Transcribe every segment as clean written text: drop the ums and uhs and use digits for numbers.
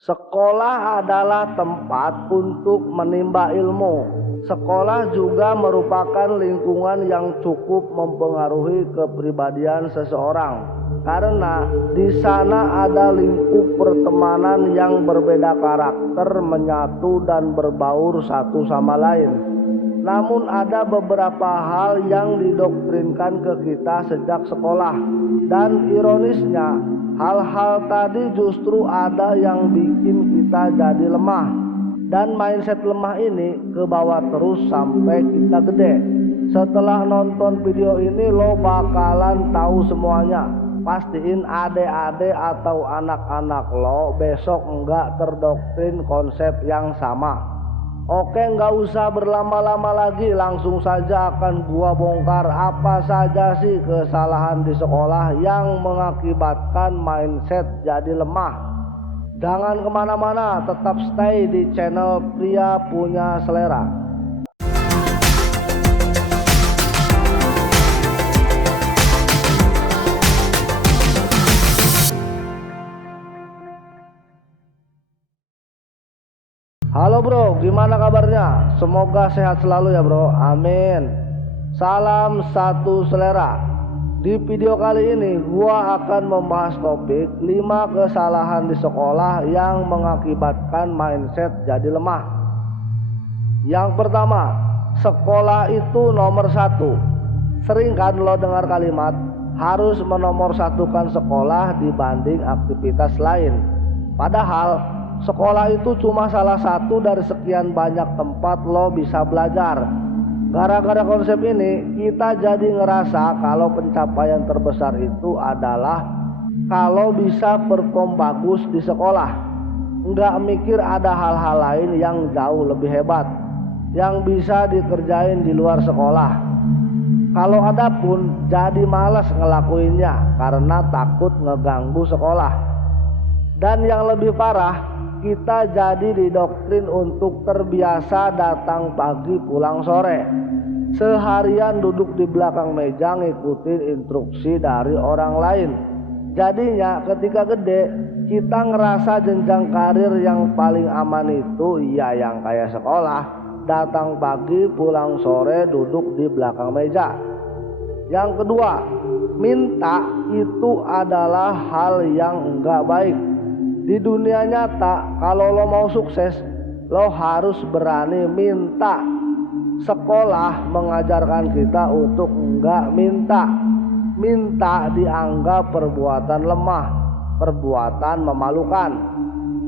Sekolah adalah tempat untuk menimba ilmu. Sekolah juga merupakan lingkungan yang cukup mempengaruhi kepribadian seseorang, karena di sana ada lingkup pertemanan yang berbeda karakter, menyatu dan berbaur satu sama lain. Namun ada beberapa hal yang didoktrinkan ke kita sejak sekolah, dan ironisnya hal-hal tadi justru ada yang bikin kita jadi lemah. Dan mindset lemah ini ke bawah terus sampai kita gede. Setelah nonton video ini lo bakalan tahu semuanya. Pastiin adik-adik atau anak-anak lo besok enggak terdoktrin konsep yang sama. Oke, nggak usah berlama-lama lagi, langsung saja akan gua bongkar apa saja sih kesalahan di sekolah yang mengakibatkan mindset jadi lemah. Jangan kemana-mana, tetap stay di channel Pria Punya Selera. Halo bro, gimana kabarnya? Semoga sehat selalu ya bro, amin. Salam satu selera. Di video kali ini gua akan membahas topik 5 kesalahan di sekolah yang mengakibatkan mindset jadi lemah. Yang pertama, sekolah itu nomor 1. Sering kan lo dengar kalimat harus menomorsatukan sekolah dibanding aktivitas lain. Padahal sekolah itu cuma salah satu dari sekian banyak tempat lo bisa belajar. Gara-gara konsep ini kita jadi ngerasa kalau pencapaian terbesar itu adalah kalau bisa perform bagus di sekolah. Nggak mikir ada hal-hal lain yang jauh lebih hebat yang bisa dikerjain di luar sekolah. Kalau ada pun jadi malas ngelakuinnya karena takut ngeganggu sekolah. Dan yang lebih parah, kita jadi didoktrin untuk terbiasa datang pagi pulang sore, seharian duduk di belakang meja ngikutin instruksi dari orang lain. Jadinya ketika gede kita ngerasa jenjang karir yang paling aman itu ya yang kayak sekolah, datang pagi pulang sore duduk di belakang meja. Yang kedua, minta itu adalah hal yang enggak baik. Di dunia nyata, kalau lo mau sukses, lo harus berani minta. Sekolah mengajarkan kita untuk enggak minta. Minta dianggap perbuatan lemah, perbuatan memalukan.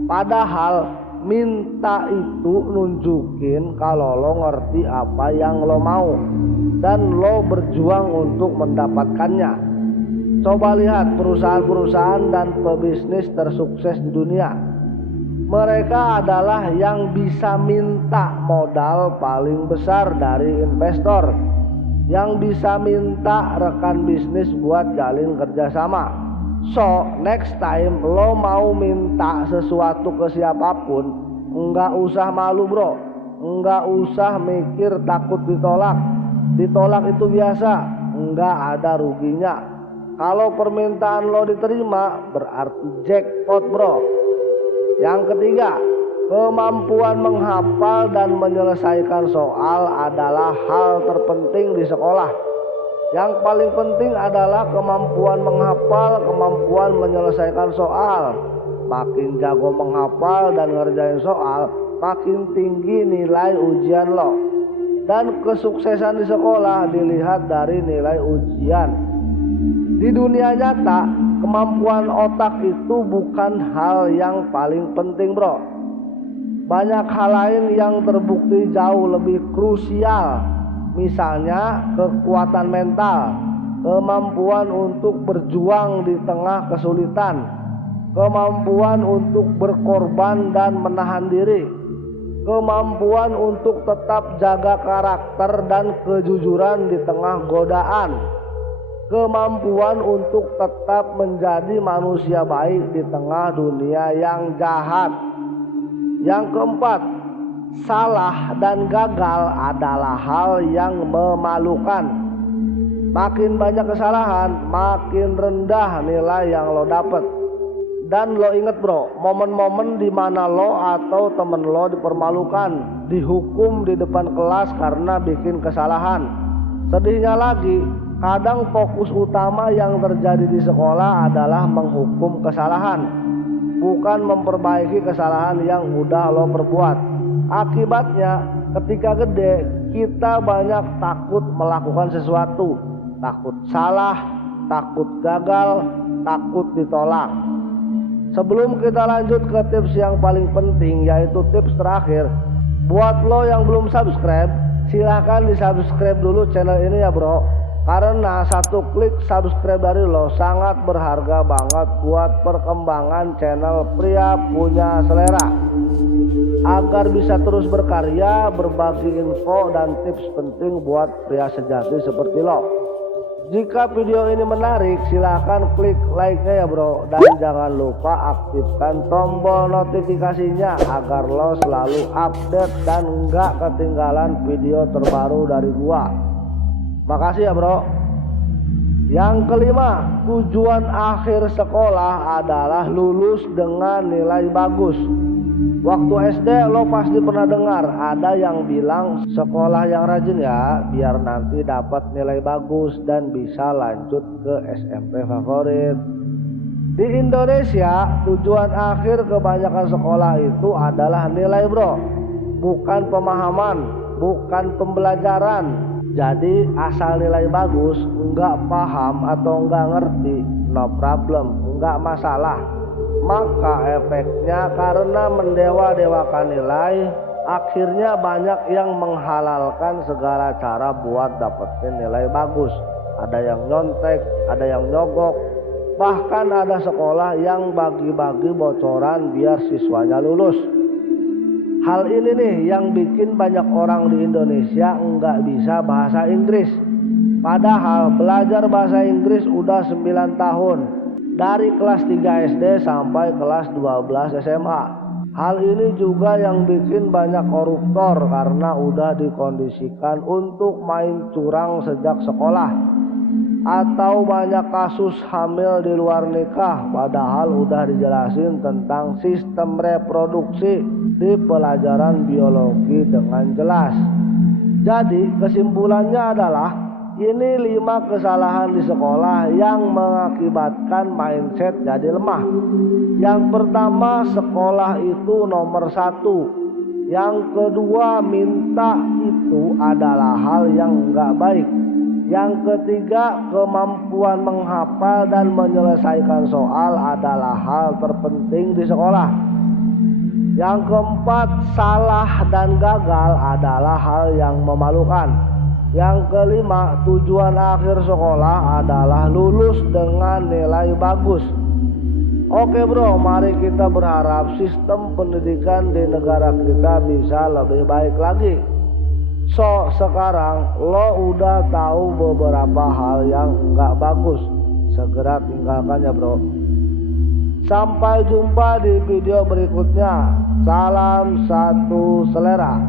Padahal minta itu nunjukin kalau lo ngerti apa yang lo mau dan lo berjuang untuk mendapatkannya. Coba lihat perusahaan-perusahaan dan pebisnis tersukses di dunia. Mereka adalah yang bisa minta modal paling besar dari investor, yang bisa minta rekan bisnis buat jalin kerjasama. So, next time lo mau minta sesuatu ke siapapun, enggak usah malu bro, enggak usah mikir takut ditolak. Ditolak itu biasa, enggak ada ruginya. Kalau permintaan lo diterima berarti jackpot bro. Yang ketiga, kemampuan menghafal dan menyelesaikan soal adalah hal terpenting di sekolah. Yang paling penting adalah kemampuan menghafal, kemampuan menyelesaikan soal. Makin jago menghafal dan ngerjain soal, makin tinggi nilai ujian lo. Dan kesuksesan di sekolah dilihat dari nilai ujian. Di dunia nyata, kemampuan otak itu bukan hal yang paling penting bro. Banyak hal lain yang terbukti jauh lebih krusial. Misalnya kekuatan mental, kemampuan untuk berjuang di tengah kesulitan, kemampuan untuk berkorban dan menahan diri, kemampuan untuk tetap jaga karakter dan kejujuran di tengah godaan, kemampuan untuk tetap menjadi manusia baik di tengah dunia yang jahat. Yang keempat, salah dan gagal adalah hal yang memalukan. Makin banyak kesalahan, makin rendah nilai yang lo dapat. Dan lo inget bro, momen-momen dimana lo atau temen lo dipermalukan, dihukum di depan kelas karena bikin kesalahan. Sedihnya lagi, kadang fokus utama yang terjadi di sekolah adalah menghukum kesalahan, bukan memperbaiki kesalahan yang udah lo perbuat. Akibatnya ketika gede kita banyak takut melakukan sesuatu, takut salah, takut gagal, takut ditolak. Sebelum kita lanjut ke tips yang paling penting, yaitu tips terakhir, buat lo yang belum subscribe, silahkan di subscribe dulu channel ini ya bro, karena satu klik subscribe dari lo sangat berharga banget buat perkembangan channel Pria Punya Selera, agar bisa terus berkarya, berbagi info dan tips penting buat pria sejati seperti lo. Jika video ini menarik, silahkan klik like-nya ya bro, dan jangan lupa aktifkan tombol notifikasinya agar lo selalu update dan nggak ketinggalan video terbaru dari gua. Makasih ya bro. Yang kelima, tujuan akhir sekolah adalah lulus dengan nilai bagus. Waktu SD lo pasti pernah dengar ada yang bilang sekolah yang rajin ya, biar nanti dapat nilai bagus dan bisa lanjut ke SMP favorit. Di Indonesia, tujuan akhir kebanyakan sekolah itu adalah nilai bro, bukan pemahaman, bukan pembelajaran. Jadi asal nilai bagus, nggak paham atau nggak ngerti, no problem, nggak masalah. Maka efeknya karena mendewa-dewakan nilai, akhirnya banyak yang menghalalkan segala cara buat dapetin nilai bagus. Ada yang nyontek, ada yang nyogok, bahkan ada sekolah yang bagi-bagi bocoran biar siswanya lulus. Hal ini nih yang bikin banyak orang di Indonesia nggak bisa bahasa Inggris. Padahal belajar bahasa Inggris udah 9 tahun. Dari kelas 3 SD sampai kelas 12 SMA. Hal ini juga yang bikin banyak koruptor karena udah dikondisikan untuk main curang sejak sekolah. Atau banyak kasus hamil di luar nikah, padahal udah dijelasin tentang sistem reproduksi di pelajaran biologi dengan jelas. Jadi kesimpulannya adalah ini 5 kesalahan di sekolah yang mengakibatkan mindset jadi lemah. Yang pertama, sekolah itu nomor 1. Yang kedua, minta itu adalah hal yang enggak baik. Yang ketiga, kemampuan menghafal dan menyelesaikan soal adalah hal terpenting di sekolah. Yang keempat, salah dan gagal adalah hal yang memalukan. Yang kelima, tujuan akhir sekolah adalah lulus dengan nilai bagus. Oke bro, mari kita berharap sistem pendidikan di negara kita bisa lebih baik lagi. So, sekarang lo udah tahu beberapa hal yang nggak bagus. Segera tinggalkan ya bro. Sampai jumpa di video berikutnya. Salam satu selera.